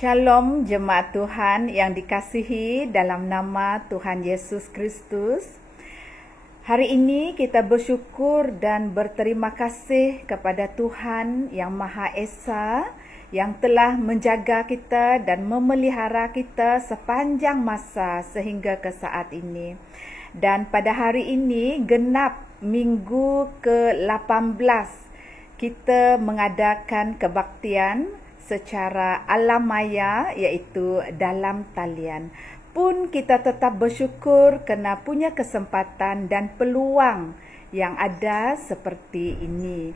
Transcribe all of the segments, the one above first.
Shalom jemaat Tuhan yang dikasihi dalam nama Tuhan Yesus Kristus. Hari ini kita bersyukur dan berterima kasih kepada Tuhan yang Maha Esa yang telah menjaga kita dan memelihara kita sepanjang masa sehingga ke saat ini. Dan pada hari ini genap minggu ke-18 kita mengadakan kebaktian secara alam maya, iaitu dalam talian. Pun kita tetap bersyukur kerana punya kesempatan dan peluang yang ada seperti ini.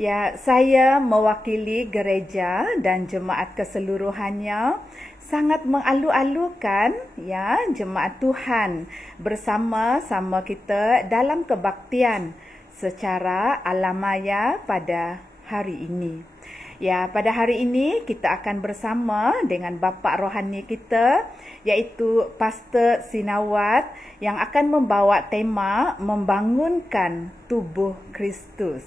Ya, saya mewakili gereja dan jemaat keseluruhannya sangat mengalu-alukan ya jemaat Tuhan bersama-sama kita dalam kebaktian secara alam maya pada hari ini. Ya, pada hari ini kita akan bersama dengan bapa rohani kita, iaitu Pastor Sinawat, yang akan membawa tema membangunkan tubuh Kristus.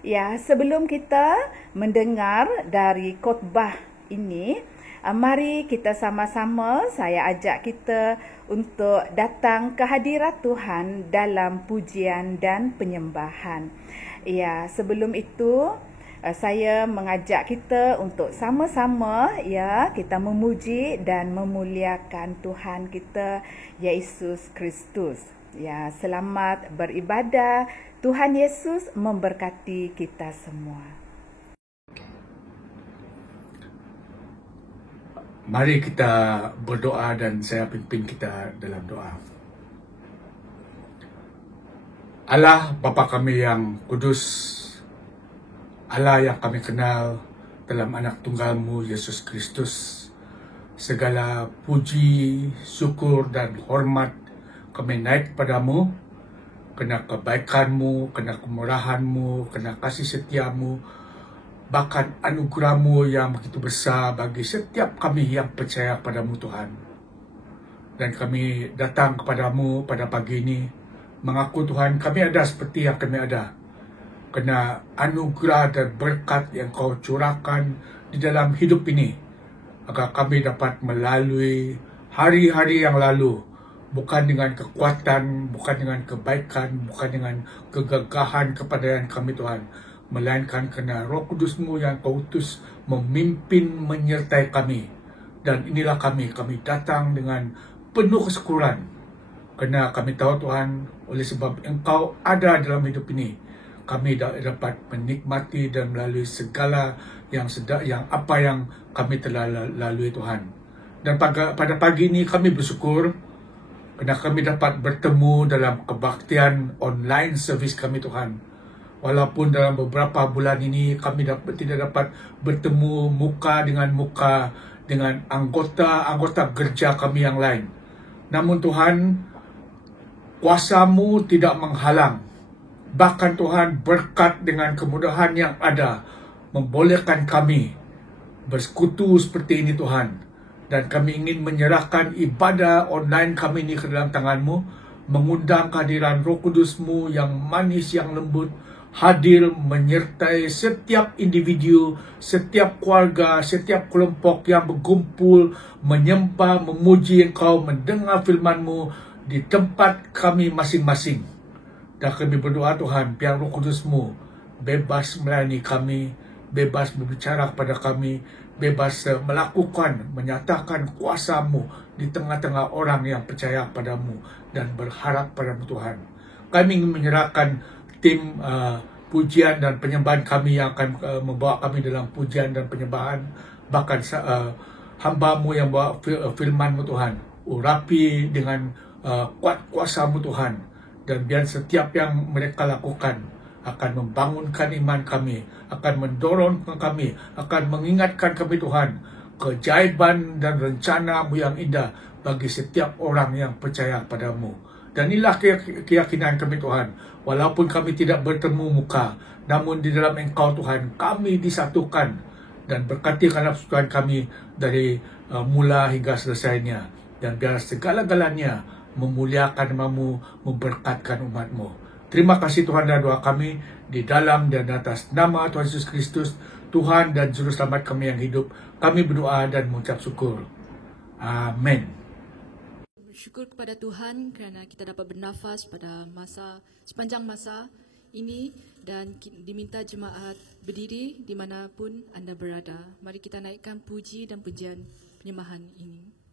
Ya, sebelum kita mendengar dari khotbah ini, mari kita sama-sama, saya ajak kita untuk datang ke hadirat Tuhan dalam pujian dan penyembahan. Ya, sebelum itu saya mengajak kita untuk sama-sama ya kita memuji dan memuliakan Tuhan kita Yesus Kristus. Ya, selamat beribadah. Tuhan Yesus memberkati kita semua. Mari kita berdoa dan saya pimpin kita dalam doa. Allah Bapa kami yang kudus, Allah yang kami kenal dalam anak tunggal-Mu Yesus Kristus, segala puji, syukur dan hormat kami naik padamu, kerana kebaikan-Mu, kerana kemurahan-Mu, kerana kasih setia-Mu, bahkan anugerah-Mu yang begitu besar bagi setiap kami yang percaya padamu Tuhan. Dan kami datang kepadamu pada pagi ini, mengaku Tuhan kami ada seperti yang kami ada, kerana anugerah dan berkat yang Kau curahkan di dalam hidup ini, agar kami dapat melalui hari-hari yang lalu, bukan dengan kekuatan, bukan dengan kebaikan, bukan dengan kegagahan kepadaan kami Tuhan, melainkan kerana Roh Kudus-Mu yang Kau utus memimpin menyertai kami. Dan inilah kami datang dengan penuh kesyukuran, kerana kami tahu Tuhan, oleh sebab Engkau ada dalam hidup ini, kami dapat menikmati dan melalui segala yang apa yang kami telah lalui Tuhan. Dan pada pagi ini kami bersyukur kerana kami dapat bertemu dalam kebaktian online service kami Tuhan. Walaupun dalam beberapa bulan ini kami tidak dapat bertemu muka dengan anggota gereja kami yang lain. Namun Tuhan, kuasa-Mu tidak menghalang. Bahkan Tuhan, berkat dengan kemudahan yang ada membolehkan kami bersekutu seperti ini Tuhan. Dan kami ingin menyerahkan ibadah online kami ini ke dalam tangan-Mu, mengundang kehadiran Roh Kudus-Mu yang manis, yang lembut, hadir menyertai setiap individu, setiap keluarga, setiap kelompok yang berkumpul, menyembah, memuji Engkau, mendengar firman-Mu di tempat kami masing-masing. Dan kami berdoa Tuhan, biar Roh Kudus-Mu bebas melayani kami, bebas berbicara kepada kami, bebas melakukan, menyatakan kuasa-Mu di tengah-tengah orang yang percaya padamu dan berharap padamu Tuhan. Kami ingin menyerahkan tim pujian dan penyembahan kami yang akan membawa kami dalam pujian dan penyembahan, bahkan hamba-Mu yang bawa firman-Mu Tuhan, urapi dengan kuat kuasa-Mu Tuhan. Dan biar setiap yang mereka lakukan akan membangunkan iman kami, akan mendorong kami, akan mengingatkan kami Tuhan, keajaiban dan rencana-Mu yang indah bagi setiap orang yang percaya padamu. Dan inilah keyakinan kami Tuhan, walaupun kami tidak bertemu muka, namun di dalam Engkau Tuhan, kami disatukan. Dan berkatikanlah persekutuan kami dari mula hingga selesainya. Dan biar segala-galanya memuliakan nama-Mu, memberkatkan umat-Mu. Terima kasih Tuhan dan doa kami di dalam dan atas nama Tuhan Yesus Kristus, Tuhan dan Juru Selamat kami yang hidup. Kami berdoa dan mengucap syukur. Amin. Bersyukur kepada Tuhan kerana kita dapat bernafas pada sepanjang masa ini dan diminta jemaat berdiri dimanapun anda berada. Mari kita naikkan puji dan pujian penyembahan ini.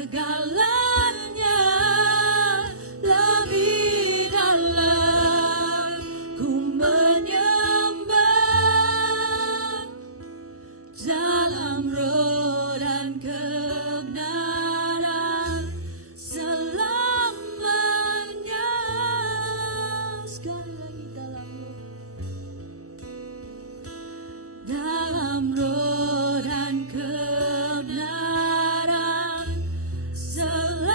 segalanya lebih dalam ku menyembah dalam roh dan kebenaran selamanya. Sekali lagi dalam roh dan kebenaran selamanya.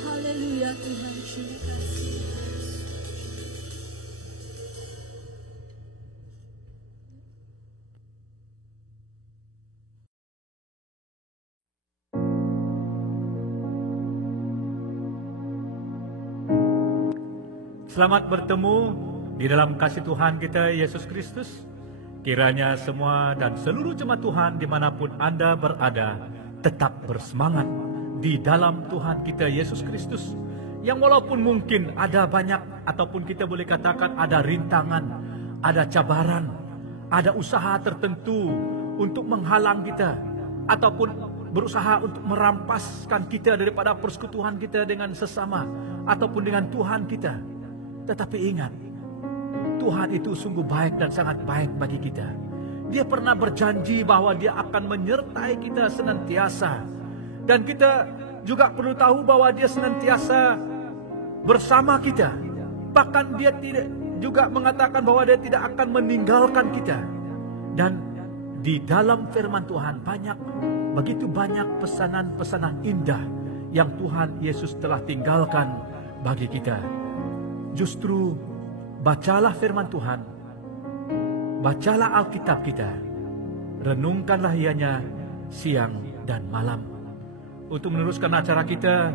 Haleluya Tuhan, terima kasih. Selamat bertemu di dalam kasih Tuhan kita Yesus Kristus. Kiranya semua dan seluruh jemaat Tuhan dimanapun Anda berada tetap bersemangat di dalam Tuhan kita Yesus Kristus. Yang walaupun mungkin ada banyak ataupun kita boleh katakan ada rintangan, ada cabaran, ada usaha tertentu untuk menghalang kita ataupun berusaha untuk merampaskan kita daripada persekutuan kita dengan sesama ataupun dengan Tuhan kita. Tetapi ingat, Tuhan itu sungguh baik dan sangat baik bagi kita. Dia pernah berjanji bahwa Dia akan menyertai kita senantiasa. Dan kita juga perlu tahu bahwa Dia senantiasa bersama kita. Bahkan Dia tidak juga mengatakan bahwa Dia tidak akan meninggalkan kita. Dan di dalam firman Tuhan begitu banyak pesanan-pesanan indah yang Tuhan Yesus telah tinggalkan bagi kita. Justru bacalah firman Tuhan, bacalah Alkitab kita, renungkanlah ianya siang dan malam. Untuk meneruskan acara kita,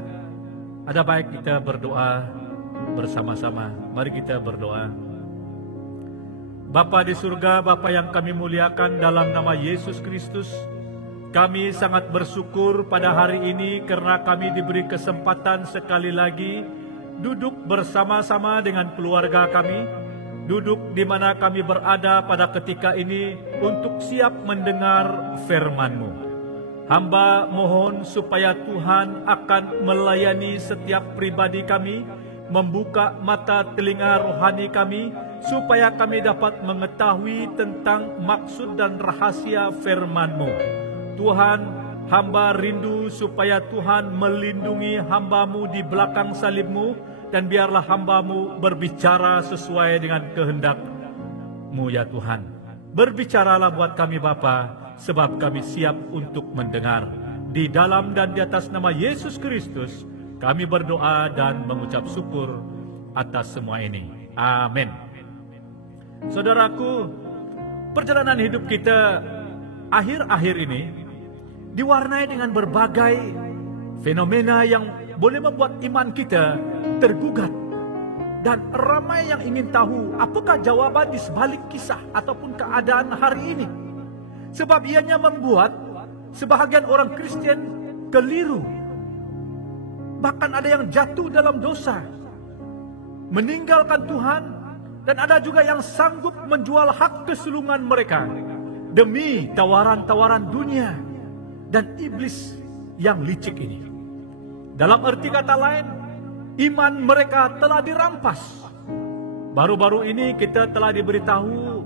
ada baik kita berdoa bersama-sama. Mari kita berdoa. Bapa di surga, Bapa yang kami muliakan dalam nama Yesus Kristus, kami sangat bersyukur pada hari ini karena kami diberi kesempatan sekali lagi duduk bersama-sama dengan keluarga kami, duduk di mana kami berada pada ketika ini untuk siap mendengar firman-Mu. Hamba mohon supaya Tuhan akan melayani setiap pribadi kami, membuka mata telinga rohani kami, supaya kami dapat mengetahui tentang maksud dan rahasia firman-Mu. Tuhan, hamba rindu supaya Tuhan melindungi hamba-Mu di belakang salib-Mu, dan biarlah hamba-Mu berbicara sesuai dengan kehendak-Mu ya Tuhan. Berbicaralah buat kami Bapa, sebab kami siap untuk mendengar. Di dalam dan di atas nama Yesus Kristus, kami berdoa dan mengucap syukur atas semua ini. Amin. Saudaraku, perjalanan hidup kita akhir-akhir ini diwarnai dengan berbagai fenomena yang boleh membuat iman kita tergugat. Dan ramai yang ingin tahu apakah jawaban di sebalik kisah ataupun keadaan hari ini. Sebab ianya membuat sebahagian orang Kristen keliru. Bahkan ada yang jatuh dalam dosa, meninggalkan Tuhan, dan ada juga yang sanggup menjual hak kesulungan mereka demi tawaran-tawaran dunia dan iblis yang licik ini. Dalam arti kata lain, iman mereka telah dirampas. Baru-baru ini kita telah diberitahu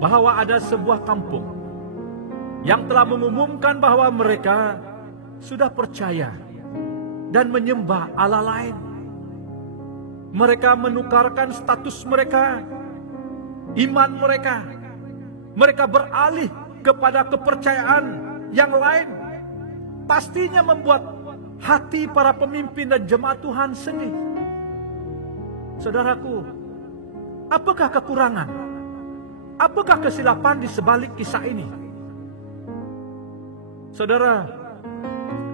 bahwa ada sebuah kampung yang telah mengumumkan bahwa mereka sudah percaya dan menyembah Allah lain. Mereka menukarkan status mereka, iman mereka. Mereka beralih kepada kepercayaan yang lain. Pastinya membuat hati para pemimpin dan jemaat Tuhan sedih. Saudaraku, apakah kekurangan? Apakah kesilapan di sebalik kisah ini? Saudara,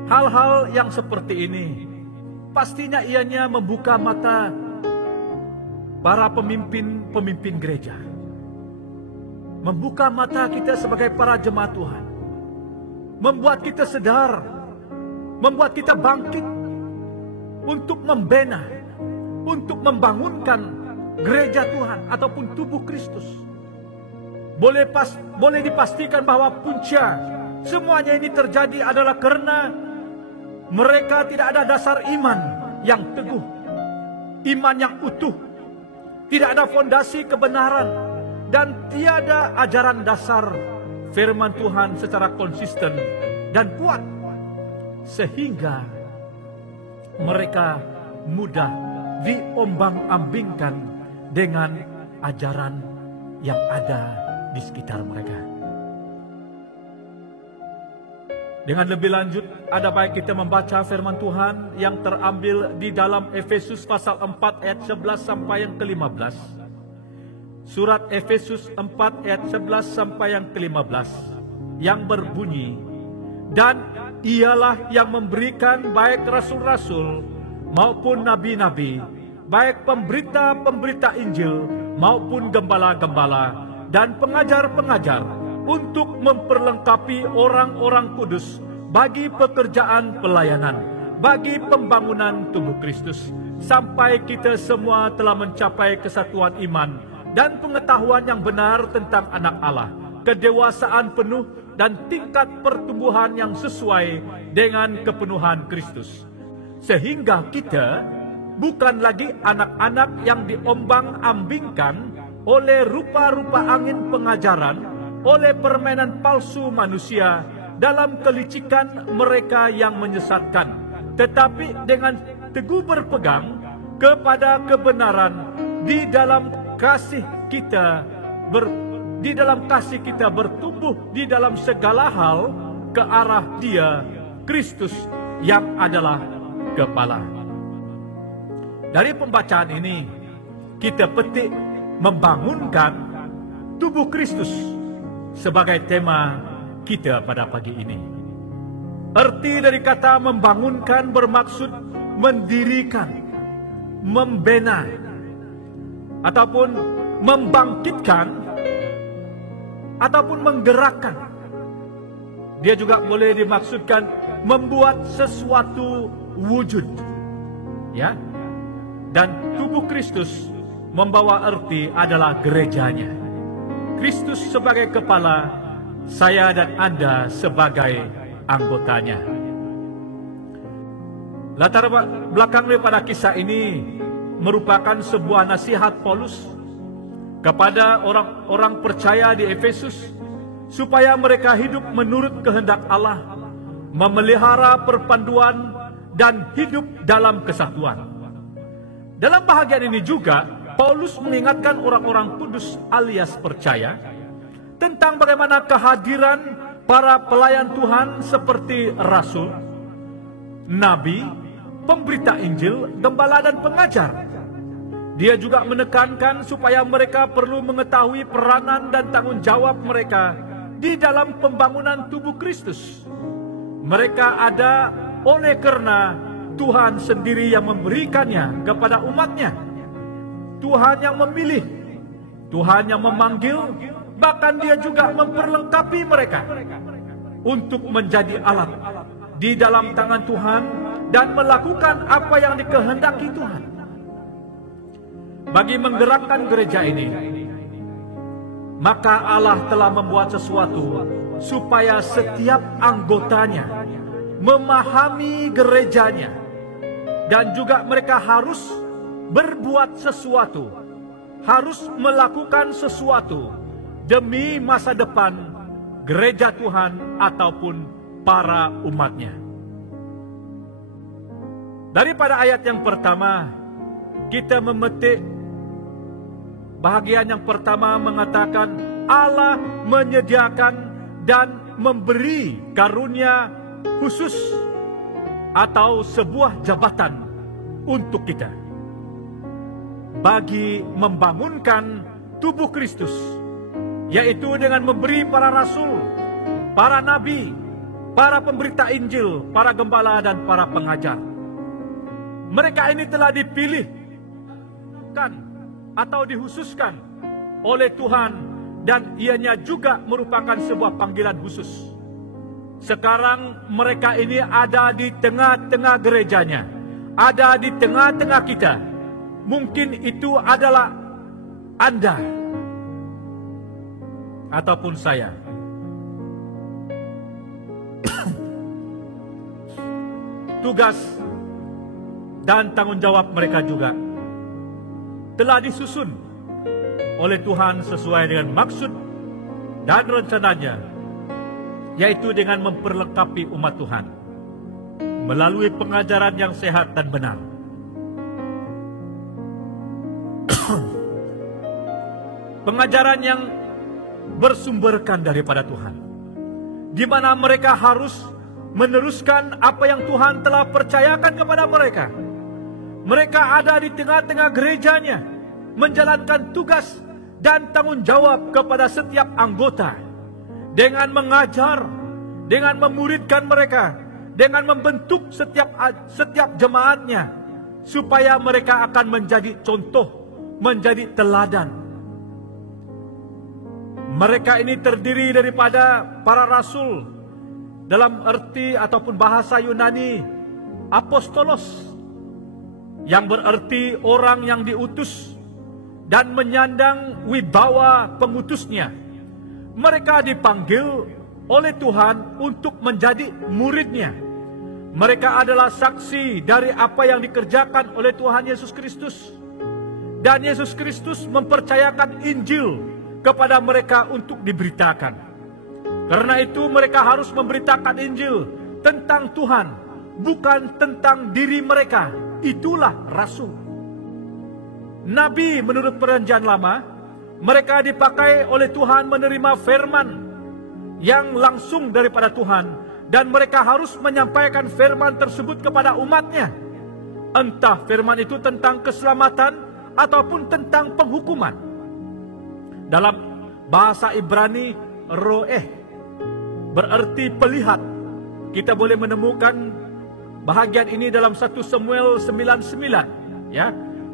hal-hal yang seperti ini pastinya ianya membuka mata para pemimpin gereja. Membuka mata kita sebagai para jemaat Tuhan. Membuat kita sadar, membuat kita bangkit untuk membina, untuk membangunkan gereja Tuhan ataupun tubuh Kristus. boleh dipastikan bahwa punca semuanya ini terjadi adalah karena mereka tidak ada dasar iman yang teguh, iman yang utuh, tidak ada fondasi kebenaran, dan tiada ajaran dasar firman Tuhan secara konsisten dan kuat, sehingga mereka mudah diombang-ambingkan dengan ajaran yang ada di sekitar mereka. Dengan lebih lanjut, ada baik kita membaca firman Tuhan yang terambil di dalam Efesus pasal 4 ayat 11 sampai yang ke-15. Surat Efesus 4 ayat 11 sampai yang ke-15 yang berbunyi, "Dan ialah yang memberikan baik rasul-rasul maupun nabi-nabi, baik pemberita-pemberita Injil maupun gembala-gembala dan pengajar-pengajar, untuk memperlengkapi orang-orang kudus bagi pekerjaan pelayanan, bagi pembangunan tubuh Kristus, sampai kita semua telah mencapai kesatuan iman dan pengetahuan yang benar tentang anak Allah, kedewasaan penuh dan tingkat pertumbuhan yang sesuai dengan kepenuhan Kristus. Sehingga kita bukan lagi anak-anak yang diombang-ambingkan oleh rupa-rupa angin pengajaran, oleh permainan palsu manusia dalam kelicikan mereka yang menyesatkan, tetapi dengan teguh berpegang kepada kebenaran di dalam kasih kita bertumbuh di dalam segala hal ke arah Dia, Kristus yang adalah kepala." Dari pembacaan ini kita petik membangunkan tubuh Kristus sebagai tema kita pada pagi ini. Arti dari kata membangunkan bermaksud mendirikan, membina, ataupun membangkitkan, ataupun menggerakkan. Dia juga boleh dimaksudkan membuat sesuatu wujud, ya. Dan tubuh Kristus membawa arti adalah gerejanya. Kristus sebagai kepala, saya dan Anda sebagai anggotanya. Latar belakang daripada kisah ini merupakan sebuah nasihat Paulus kepada orang-orang percaya di Efesus supaya mereka hidup menurut kehendak Allah, memelihara perpaduan dan hidup dalam kesatuan. Dalam bahagian ini juga Paulus mengingatkan orang-orang kudus alias percaya tentang bagaimana kehadiran para pelayan Tuhan seperti rasul, nabi, pemberita Injil, gembala dan pengajar. Dia juga menekankan supaya mereka perlu mengetahui peranan dan tanggung jawab mereka di dalam pembangunan tubuh Kristus. Mereka ada oleh karena Tuhan sendiri yang memberikannya kepada umatnya. Tuhan yang memilih, Tuhan yang memanggil, bahkan Dia juga memperlengkapi mereka untuk menjadi alat di dalam tangan Tuhan dan melakukan apa yang dikehendaki Tuhan. Bagi menggerakkan gereja ini, maka Allah telah membuat sesuatu supaya setiap anggotanya memahami gerejanya, dan juga mereka harus berbuat sesuatu, harus melakukan sesuatu demi masa depan gereja Tuhan ataupun para umatnya. Daripada ayat yang pertama, kita memetik bahagian yang pertama mengatakan Allah menyediakan dan memberi karunia khusus atau sebuah jabatan untuk kita bagi membangunkan tubuh Kristus, yaitu dengan memberi para rasul, para nabi, para pemberita Injil, para gembala dan para pengajar. Mereka ini telah dipilih atau dikhususkan oleh Tuhan, dan ianya juga merupakan sebuah panggilan khusus. Sekarang mereka ini ada di tengah-tengah gerejanya, ada di tengah-tengah kita. Mungkin itu adalah Anda. ataupun saya. Tugas dan tanggung jawab mereka juga telah disusun oleh Tuhan sesuai dengan maksud dan rencananya, yaitu dengan memperlengkapi umat Tuhan melalui pengajaran yang sehat dan benar. Pengajaran yang bersumberkan daripada Tuhan, di mana mereka harus meneruskan apa yang Tuhan telah percayakan kepada mereka. Mereka ada di tengah-tengah gerejanya, menjalankan tugas dan tanggung jawab kepada setiap anggota, dengan mengajar, dengan memuridkan mereka, dengan membentuk setiap jemaatnya, supaya mereka akan menjadi contoh, menjadi teladan. Mereka ini terdiri daripada para rasul, dalam arti ataupun bahasa Yunani apostolos, yang berarti orang yang diutus dan menyandang wibawa pengutusnya. Mereka dipanggil oleh Tuhan untuk menjadi muridnya. Mereka adalah saksi dari apa yang dikerjakan oleh Tuhan Yesus Kristus. Dan Yesus Kristus mempercayakan Injil kepada mereka untuk diberitakan. Karena itu mereka harus memberitakan Injil tentang Tuhan, bukan tentang diri mereka. Itulah rasul. Nabi menurut Perjanjian Lama, mereka dipakai oleh Tuhan menerima firman yang langsung daripada Tuhan, dan mereka harus menyampaikan firman tersebut kepada umatnya. Entah firman itu tentang keselamatan ataupun tentang penghukuman. Dalam bahasa Ibrani, roeh berarti pelihat. Kita boleh menemukan bahagian ini dalam 1 Samuel 9:9, ya.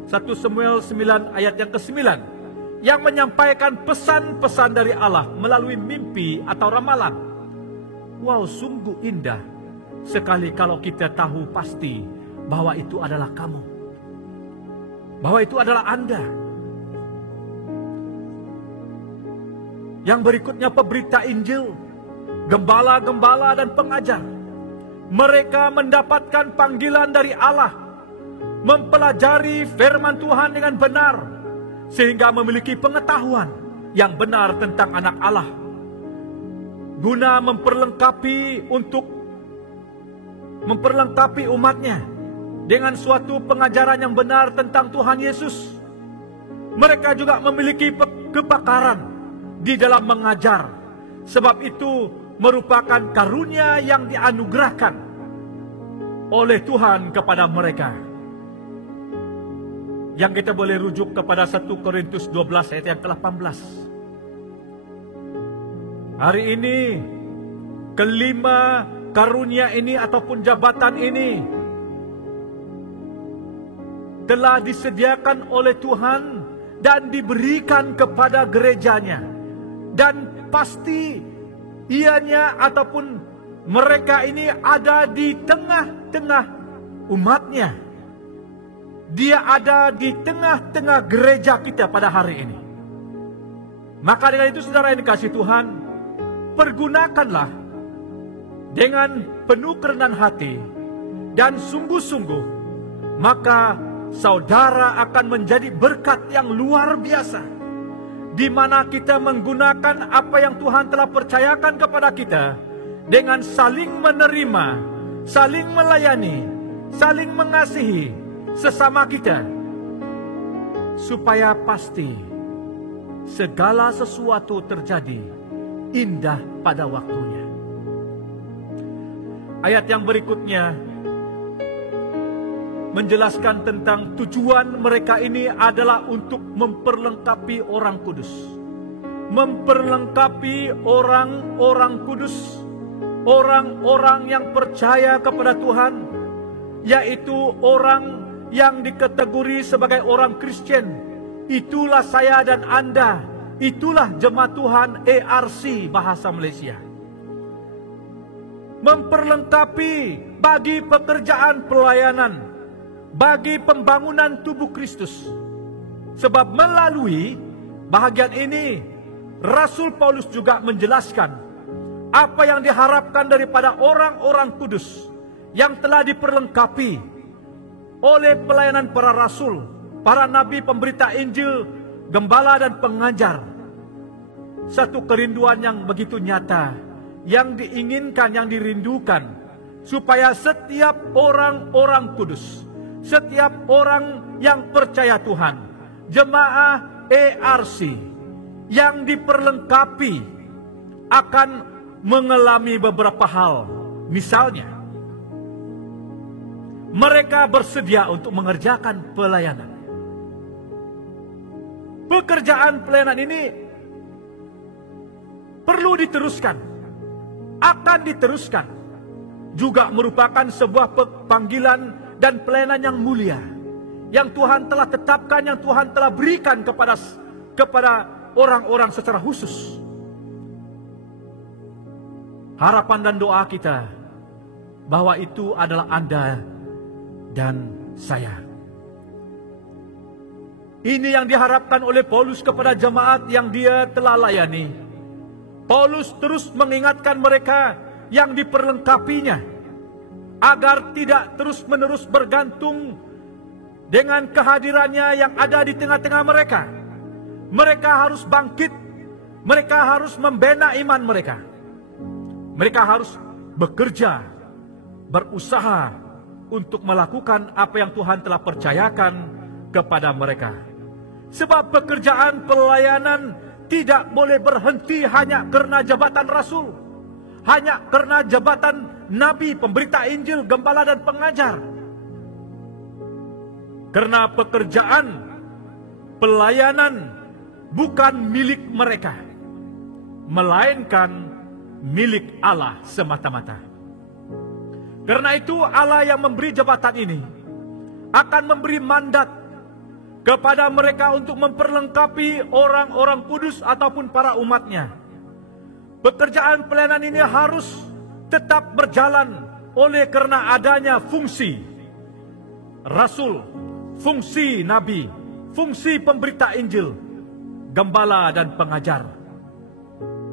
1 Samuel 9 ayat yang ke-9, yang menyampaikan pesan-pesan dari Allah melalui mimpi atau ramalan. Wow, sungguh indah sekali kalau kita tahu pasti bahwa itu adalah kamu, bahwa itu adalah Anda. Yang berikutnya pemberita Injil, gembala-gembala dan pengajar. Mereka mendapatkan panggilan dari Allah, mempelajari firman Tuhan dengan benar, sehingga memiliki pengetahuan yang benar tentang anak Allah, guna memperlengkapi umatnya dengan suatu pengajaran yang benar tentang Tuhan Yesus. Mereka juga memiliki kepakaran di dalam mengajar, sebab itu merupakan karunia yang dianugerahkan oleh Tuhan kepada mereka. Yang kita boleh rujuk kepada 1 Korintus 12 ayat yang ke-18. Hari ini, kelima karunia ini ataupun jabatan ini telah disediakan oleh Tuhan dan diberikan kepada gerejanya. Dan pasti ianya ataupun mereka ini ada di tengah-tengah umatnya. Dia ada di tengah-tengah gereja kita pada hari ini. Maka dengan itu saudara yang dikasihi Tuhan, pergunakanlah dengan penuh kerendahan hati dan sungguh-sungguh, maka saudara akan menjadi berkat yang luar biasa, di mana kita menggunakan apa yang Tuhan telah percayakan kepada kita dengan saling menerima, saling melayani, saling mengasihi sesama kita, supaya pasti segala sesuatu terjadi indah pada waktunya. Ayat yang berikutnya menjelaskan tentang tujuan mereka ini adalah untuk memperlengkapi orang kudus. Memperlengkapi orang-orang kudus, orang-orang yang percaya kepada Tuhan, yaitu orang yang dikategori sebagai orang Kristen. Itulah saya dan Anda, itulah jemaat Tuhan ARC bahasa Malaysia. Memperlengkapi bagi pekerjaan pelayanan, bagi pembangunan tubuh Kristus. Sebab melalui bahagian ini, Rasul Paulus juga menjelaskan apa yang diharapkan daripada orang-orang kudus yang telah diperlengkapi oleh pelayanan para rasul, para nabi, pemberita Injil, gembala dan pengajar. Satu kerinduan yang begitu nyata, yang diinginkan, yang dirindukan, supaya setiap orang-orang kudus, setiap orang yang percaya Tuhan, jemaah ERC yang diperlengkapi akan mengalami beberapa hal. Misalnya, mereka bersedia untuk mengerjakan pelayanan. Pekerjaan pelayanan ini perlu diteruskan, akan diteruskan. Juga merupakan sebuah panggilan dan pelayanan yang mulia, yang Tuhan telah tetapkan, yang Tuhan telah berikan kepada orang-orang secara khusus. Harapan dan doa kita bahwa itu adalah Anda dan saya. Ini yang diharapkan oleh Paulus kepada jemaat yang dia telah layani. Paulus terus mengingatkan mereka yang diperlengkapinya agar tidak terus-menerus bergantung dengan kehadirannya yang ada di tengah-tengah mereka. Mereka harus bangkit, mereka harus membina iman mereka. Mereka harus bekerja, berusaha untuk melakukan apa yang Tuhan telah percayakan kepada mereka. Sebab pekerjaan pelayanan tidak boleh berhenti hanya karena jabatan rasul, hanya karena jabatan nabi, pemberita Injil, gembala dan pengajar. Karena pekerjaan pelayanan bukan milik mereka, melainkan milik Allah semata-mata. Karena itu Allah yang memberi jabatan ini akan memberi mandat kepada mereka untuk memperlengkapi orang-orang kudus ataupun para umatnya. Pekerjaan pelayanan ini harus tetap berjalan oleh karena adanya fungsi rasul, fungsi nabi, fungsi pemberita Injil, gembala dan pengajar.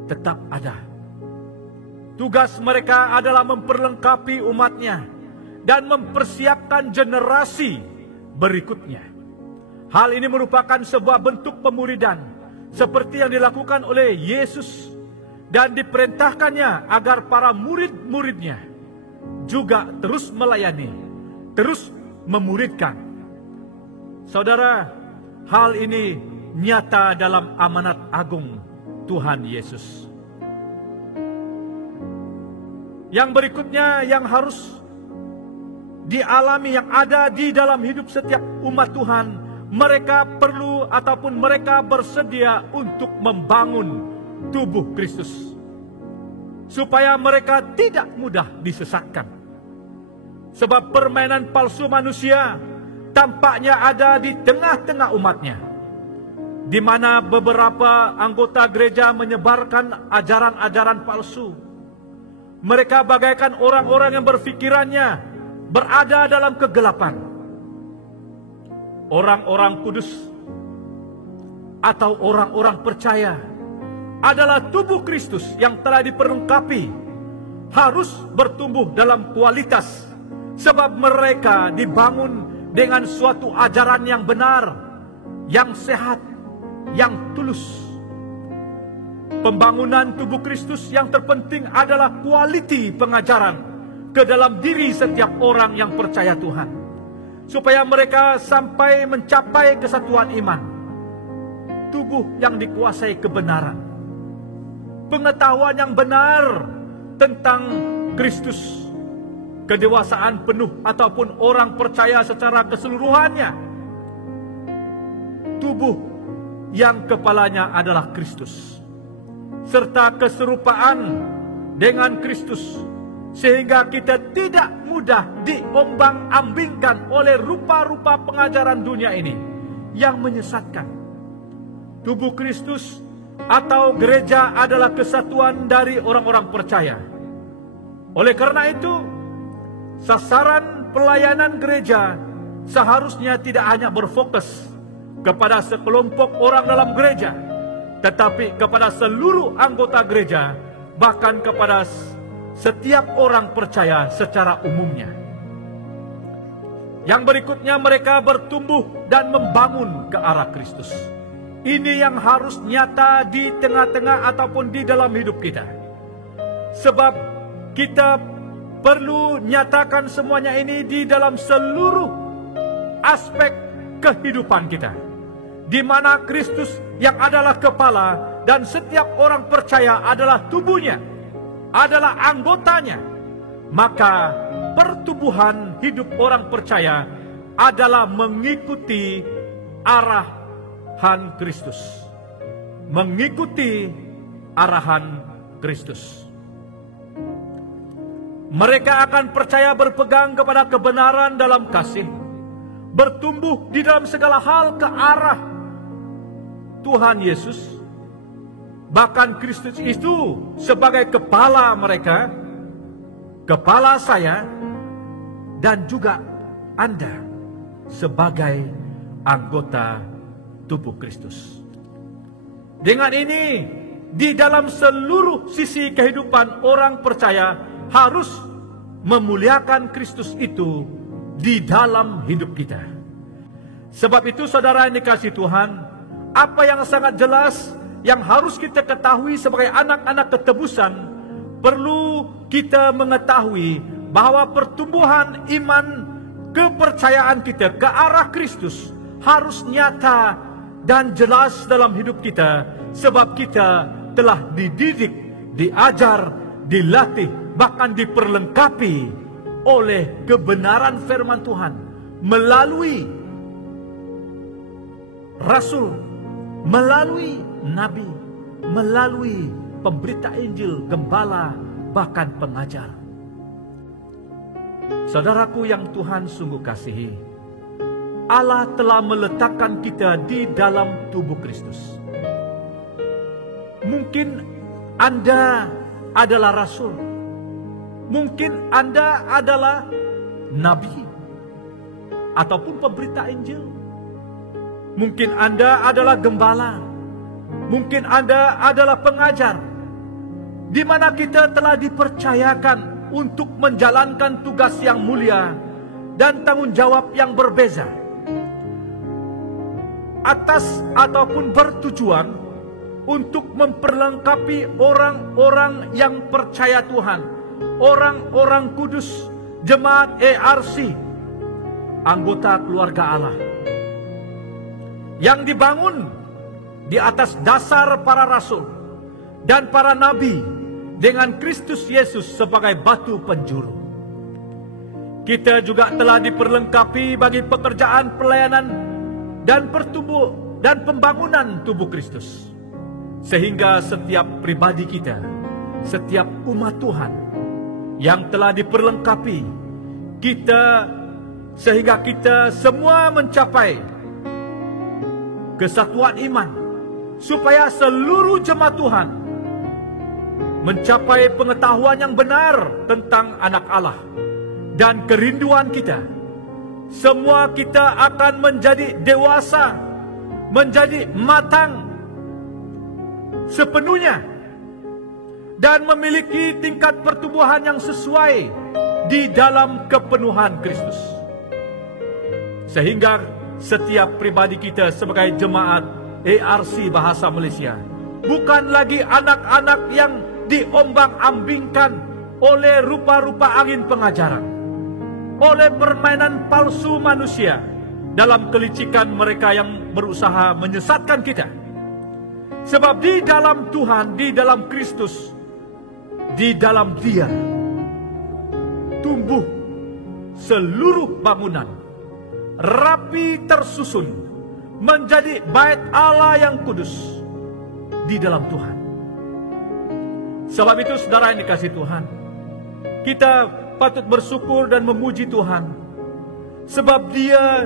Tetap ada. Tugas mereka adalah memperlengkapi umatnya dan mempersiapkan generasi berikutnya. Hal ini merupakan sebuah bentuk pemuridan seperti yang dilakukan oleh Yesus, dan diperintahkannya agar para murid-muridnya juga terus melayani, terus memuridkan. Saudara, hal ini nyata dalam amanat agung Tuhan Yesus. Yang berikutnya yang harus dialami, yang ada di dalam hidup setiap umat Tuhan, mereka perlu ataupun mereka bersedia untuk membangun tubuh Kristus, supaya mereka tidak mudah disesatkan. Sebab permainan palsu manusia tampaknya ada di tengah-tengah umatnya, di mana beberapa anggota gereja menyebarkan ajaran-ajaran palsu. Mereka bagaikan orang-orang yang berfikirannya berada dalam kegelapan. Orang-orang kudus atau orang-orang percaya adalah tubuh Kristus yang telah diperlengkapi, harus bertumbuh dalam kualitas, sebab mereka dibangun dengan suatu ajaran yang benar, yang sehat, yang tulus. Pembangunan tubuh Kristus yang terpenting adalah kualiti pengajaran ke dalam diri setiap orang yang percaya Tuhan, supaya mereka sampai mencapai kesatuan iman, tubuh yang dikuasai kebenaran, pengetahuan yang benar tentang Kristus, kedewasaan penuh ataupun orang percaya secara keseluruhannya, tubuh yang kepalanya adalah Kristus, serta keserupaan dengan Kristus, sehingga kita tidak mudah diombang-ambingkan oleh rupa-rupa pengajaran dunia ini yang menyesatkan. Tubuh Kristus atau gereja adalah kesatuan dari orang-orang percaya. Oleh karena itu, sasaran pelayanan gereja seharusnya tidak hanya berfokus kepada sekelompok orang dalam gereja, tetapi kepada seluruh anggota gereja, bahkan kepada setiap orang percaya secara umumnya. Yang berikutnya, mereka bertumbuh dan membangun ke arah Kristus. Ini yang harus nyata di tengah-tengah ataupun di dalam hidup kita. Sebab kita perlu nyatakan semuanya ini di dalam seluruh aspek kehidupan kita, di mana Kristus yang adalah kepala dan setiap orang percaya adalah tubuhnya, adalah anggotanya. Maka pertumbuhan hidup orang percaya adalah mengikuti arahan Kristus. Mengikuti arahan Kristus. Mereka akan percaya berpegang kepada kebenaran dalam kasih, bertumbuh di dalam segala hal ke arah Tuhan Yesus. Bahkan Kristus itu sebagai kepala mereka, kepala saya, dan juga Anda sebagai anggota tubuh Kristus. Dengan ini, di dalam seluruh sisi kehidupan orang percaya harus memuliakan Kristus itu di dalam hidup kita. Sebab itu saudara yang dikasihi Tuhan, apa yang sangat jelas yang harus kita ketahui sebagai anak-anak ketebusan, perlu kita mengetahui bahwa pertumbuhan iman kepercayaan kita ke arah Kristus harus nyata dan jelas dalam hidup kita, sebab kita telah dididik, diajar, dilatih, bahkan diperlengkapi oleh kebenaran firman Tuhan melalui rasul, melalui nabi, melalui pemberita Injil, gembala, bahkan pengajar. Saudaraku yang Tuhan sungguh kasihi, Allah telah meletakkan kita di dalam tubuh Kristus. Mungkin Anda adalah rasul, mungkin Anda adalah nabi ataupun pemberita Injil. Mungkin Anda adalah gembala, mungkin Anda adalah pengajar, di mana kita telah dipercayakan untuk menjalankan tugas yang mulia dan tanggung jawab yang berbeza, atas ataupun bertujuan untuk memperlengkapi orang-orang yang percaya Tuhan, orang-orang kudus, jemaat ERC, anggota keluarga Allah, yang dibangun di atas dasar para rasul dan para nabi dengan Kristus Yesus sebagai batu penjuru. Kita juga telah diperlengkapi bagi pekerjaan pelayanan dan pertumbuh dan pembangunan tubuh Kristus, sehingga setiap pribadi kita, setiap umat Tuhan yang telah diperlengkapi kita, sehingga kita semua mencapai kesatuan iman, supaya seluruh jemaat Tuhan mencapai pengetahuan yang benar tentang anak Allah dan kerinduan kita. Semua kita akan menjadi dewasa, menjadi matang sepenuhnya, dan memiliki tingkat pertumbuhan yang sesuai di dalam kepenuhan Kristus. Sehingga setiap pribadi kita sebagai jemaat ERC bahasa Malaysia bukan lagi anak-anak yang diombang-ambingkan oleh rupa-rupa angin pengajaran, oleh permainan palsu manusia dalam kelicikan mereka yang berusaha menyesatkan kita. Sebab di dalam Tuhan, di dalam Kristus, di dalam Dia tumbuh seluruh bangunan, rapi tersusun menjadi bait Allah yang kudus di dalam Tuhan. Sebab itu saudara yang dikasihi Tuhan, kita patut bersyukur dan memuji Tuhan, sebab Dia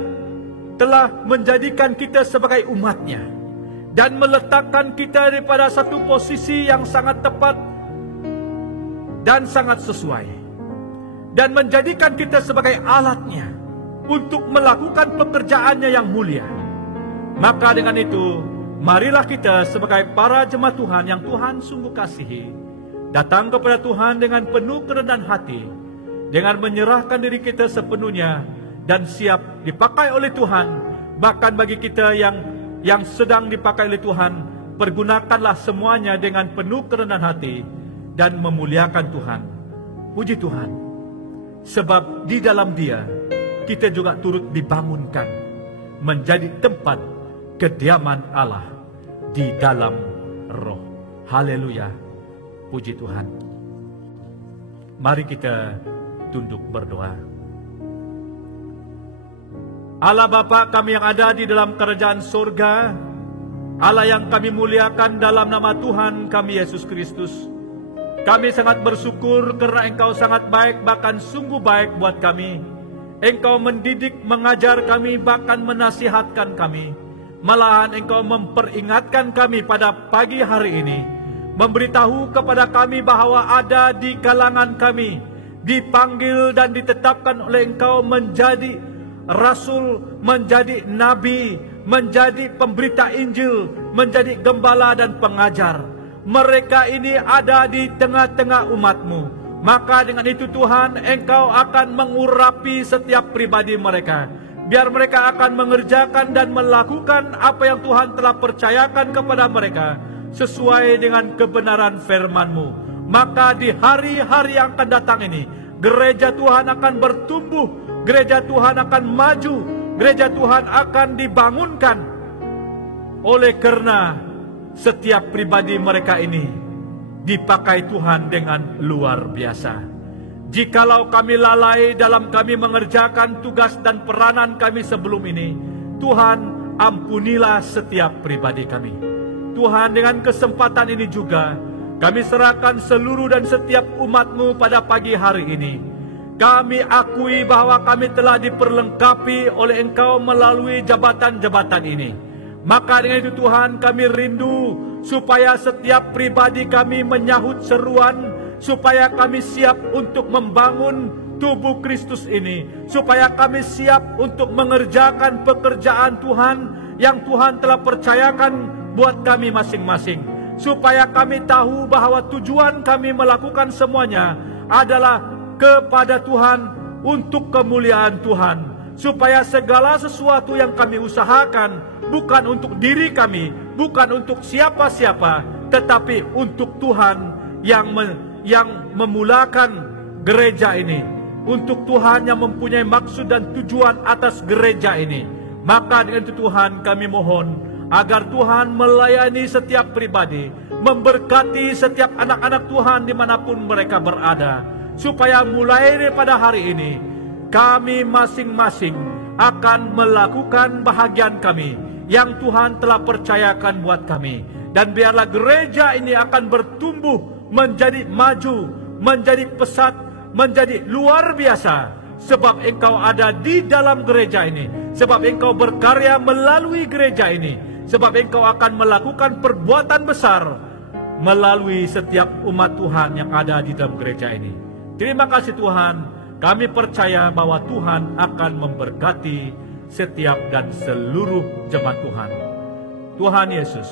telah menjadikan kita sebagai umatnya dan meletakkan kita daripada satu posisi yang sangat tepat dan sangat sesuai, dan menjadikan kita sebagai alatnya untuk melakukan pekerjaannya yang mulia. Maka dengan itu Marilah kita sebagai para jemaat Tuhan yang Tuhan sungguh kasihi, datang kepada Tuhan dengan penuh kerendahan hati, dengan menyerahkan diri kita sepenuhnya dan siap dipakai oleh Tuhan. Bahkan bagi kita yang sedang dipakai oleh Tuhan, pergunakanlah semuanya dengan penuh kerendahan hati dan memuliakan Tuhan. Puji Tuhan, sebab di dalam Dia kita juga turut dibangunkan menjadi tempat kediaman Allah di dalam Roh. Haleluya, puji Tuhan. Mari kita tunduk berdoa. Allah Bapa kami yang ada di dalam kerajaan surga, Allah yang kami muliakan dalam nama Tuhan kami Yesus Kristus, kami sangat bersyukur karena Engkau sangat baik, bahkan sungguh baik buat kami. Engkau mendidik, mengajar kami, bahkan menasihatkan kami. Malahan Engkau memperingatkan kami pada pagi hari ini, memberitahu kepada kami bahwa ada di kalangan kami, dipanggil dan ditetapkan oleh Engkau menjadi rasul, menjadi nabi, menjadi pemberita Injil, menjadi gembala dan pengajar. Mereka ini ada di tengah-tengah umat-Mu. Maka dengan itu Tuhan, Engkau akan mengurapi setiap pribadi mereka. Biar mereka akan mengerjakan dan melakukan apa yang Tuhan telah percayakan kepada mereka, sesuai dengan kebenaran firman-Mu. Maka di hari-hari yang akan datang ini, gereja Tuhan akan bertumbuh, gereja Tuhan akan maju, gereja Tuhan akan dibangunkan. Oleh karena setiap pribadi mereka ini dipakai Tuhan dengan luar biasa. Jikalau kami lalai dalam kami mengerjakan tugas dan peranan kami sebelum ini, Tuhan ampunilah setiap pribadi kami. Tuhan, dengan kesempatan ini juga kami serahkan seluruh dan setiap umat-Mu pada pagi hari ini. Kami akui bahwa kami telah diperlengkapi oleh Engkau melalui jabatan-jabatan ini. Maka dengan itu Tuhan, kami rindu supaya setiap pribadi kami menyahut seruan, supaya kami siap untuk membangun tubuh Kristus ini, supaya kami siap untuk mengerjakan pekerjaan Tuhan yang Tuhan telah percayakan buat kami masing-masing, supaya kami tahu bahwa tujuan kami melakukan semuanya adalah kepada Tuhan, untuk kemuliaan Tuhan, supaya segala sesuatu yang kami usahakan bukan untuk diri kami, bukan untuk siapa-siapa, tetapi untuk Tuhan yang memulakan gereja ini, untuk Tuhan yang mempunyai maksud dan tujuan atas gereja ini. Maka dengan itu Tuhan, kami mohon agar Tuhan melayani setiap pribadi, memberkati setiap anak-anak Tuhan dimanapun mereka berada, supaya mulai daripada hari ini kami masing-masing akan melakukan bahagian kami yang Tuhan telah percayakan buat kami. Dan biarlah gereja ini akan bertumbuh menjadi maju, menjadi pesat, menjadi luar biasa. Sebab Engkau ada di dalam gereja ini, sebab Engkau berkarya melalui gereja ini, sebab Engkau akan melakukan perbuatan besar melalui setiap umat Tuhan yang ada di dalam gereja ini. Terima kasih Tuhan, kami percaya bahwa Tuhan akan memberkati setiap dan seluruh jemaat Tuhan. Tuhan Yesus,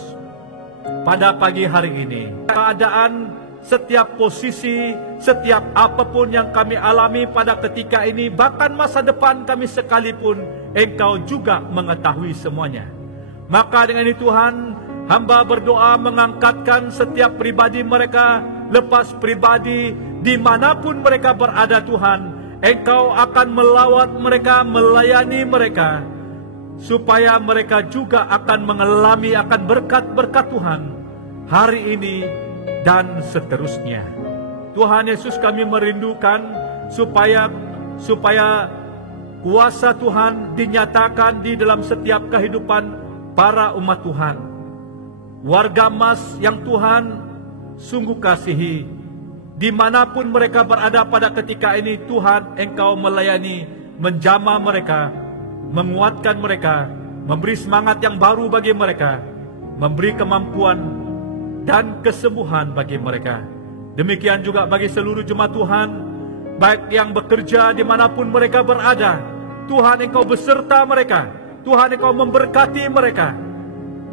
pada pagi hari ini, keadaan, setiap posisi, setiap apapun yang kami alami pada ketika ini, bahkan masa depan kami sekalipun, Engkau juga mengetahui semuanya. Maka dengan itu Tuhan, hamba berdoa mengangkatkan setiap pribadi mereka, lepas pribadi, dimanapun mereka berada Tuhan, Engkau akan melawat mereka, melayani mereka, supaya mereka juga akan mengalami akan berkat-berkat Tuhan hari ini dan seterusnya. Tuhan Yesus, kami merindukan supaya kuasa Tuhan dinyatakan di dalam setiap kehidupan para umat Tuhan, warga emas yang Tuhan sungguh kasihi. Dimanapun mereka berada pada ketika ini, Tuhan, Engkau melayani, menjamah mereka, menguatkan mereka, memberi semangat yang baru bagi mereka, memberi kemampuan dan kesembuhan bagi mereka. Demikian juga bagi seluruh jemaat Tuhan, baik yang bekerja dimanapun mereka berada. Tuhan, Engkau beserta mereka. Tuhan, Engkau memberkati mereka.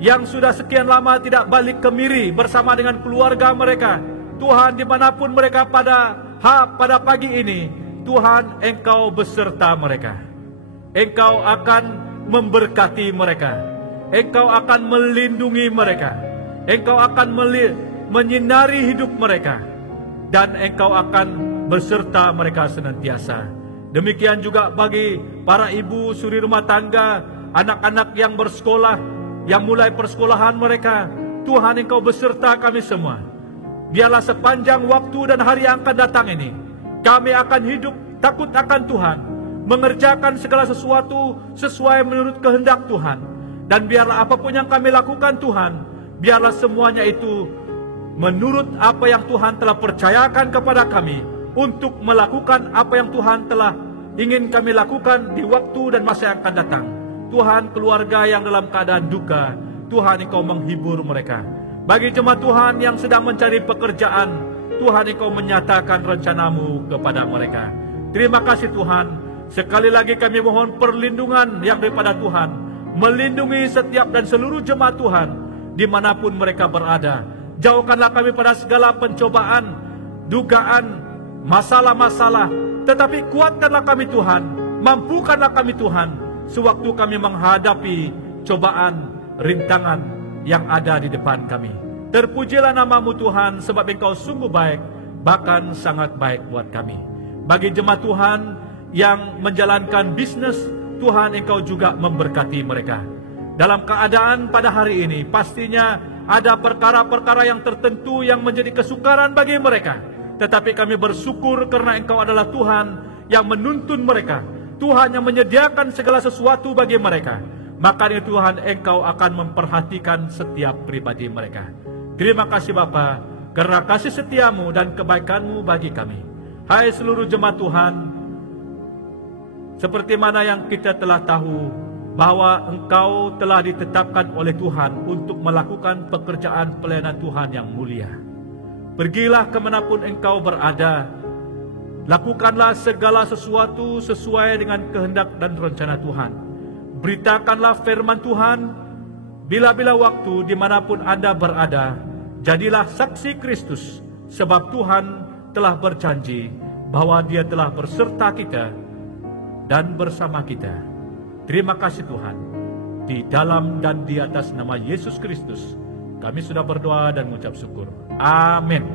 yang sudah sekian lama tidak balik ke Miri bersama dengan keluarga mereka. Tuhan, dimanapun mereka pada pagi ini, Tuhan, Engkau beserta mereka. Engkau akan memberkati mereka. Engkau akan melindungi mereka. Engkau akan menyinari hidup mereka. Dan Engkau akan beserta mereka senantiasa. Demikian juga bagi para ibu suri rumah tangga, anak-anak yang bersekolah, yang mulai persekolahan mereka. Tuhan, Engkau beserta kami semua. Biarlah sepanjang waktu dan hari yang akan datang ini, kami akan hidup takut akan Tuhan, mengerjakan segala sesuatu sesuai menurut kehendak Tuhan. Dan biarlah apapun yang kami lakukan Tuhan, biarlah semuanya itu menurut apa yang Tuhan telah percayakan kepada kami, untuk melakukan apa yang Tuhan telah ingin kami lakukan di waktu dan masa yang akan datang. Tuhan, keluarga yang dalam keadaan duka, Tuhan, Engkau menghibur mereka. Bagi jemaat Tuhan yang sedang mencari pekerjaan, Tuhan, Engkau menyatakan rencana-Mu kepada mereka. Terima kasih Tuhan. Sekali lagi kami mohon perlindungan yang daripada Tuhan, melindungi setiap dan seluruh jemaat Tuhan dimanapun mereka berada. Jauhkanlah kami pada segala pencobaan, dugaan, masalah-masalah, tetapi kuatkanlah kami Tuhan, mampukanlah kami Tuhan, sewaktu kami menghadapi cobaan, rintangan yang ada di depan kami. Terpujilah nama-Mu Tuhan, sebab Engkau sungguh baik, bahkan sangat baik buat kami. Bagi jemaat Tuhan yang menjalankan bisnis, Tuhan, Engkau juga memberkati mereka. Dalam keadaan pada hari ini, pastinya ada perkara-perkara yang tertentu yang menjadi kesukaran bagi mereka. Tetapi kami bersyukur karena Engkau adalah Tuhan yang menuntun mereka, Tuhan yang menyediakan segala sesuatu bagi mereka. Makanya Tuhan, Engkau akan memperhatikan setiap pribadi mereka. Terima kasih Bapa, karena kasih setia-Mu dan kebaikan-Mu bagi kami. Hai seluruh jemaat Tuhan, seperti mana yang kita telah tahu, bahwa Engkau telah ditetapkan oleh Tuhan untuk melakukan pekerjaan pelayanan Tuhan yang mulia. Pergilah kemanapun Engkau berada, lakukanlah segala sesuatu sesuai dengan kehendak dan rencana Tuhan. Beritakanlah firman Tuhan, bila-bila waktu dimanapun Anda berada, jadilah saksi Kristus, sebab Tuhan telah berjanji bahwa Dia telah berserta kita dan bersama kita. Terima kasih Tuhan. Di dalam dan di atas nama Yesus Kristus, kami sudah berdoa dan mengucap syukur. Amin.